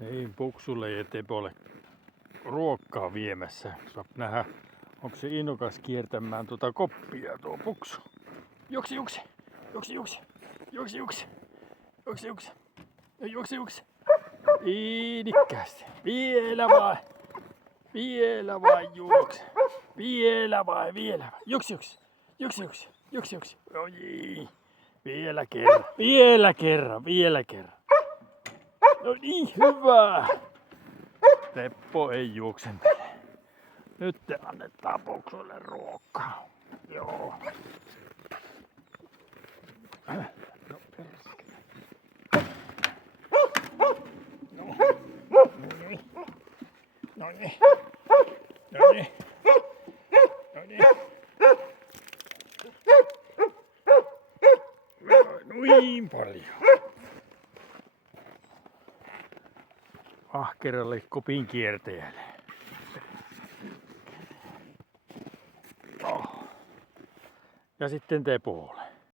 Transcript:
Niin, Puksulle ja Tepolle ruokkaa viemässä. Saa nähdä, onko se innokas kiertämään tuota koppia tuo Puksu. Juksi, juksi, juksi, juksi, juksi, juksi, juksi, juksi, juksi, juksi. Iinikkäästi. Vielä vain juokse. Vielä vain. Juksi, juksi, juksi, juksi, juksi, juksi. Oi, vielä kerran. No niin, hyvä. Teppo ei juoksentele. Nyt te annetaan Puksulle ruokaa. Joo. No perskele. No niin. Noin paljon. Ahkeralle kopin kiertäjälle. Oh. Ja sitten Tepolle.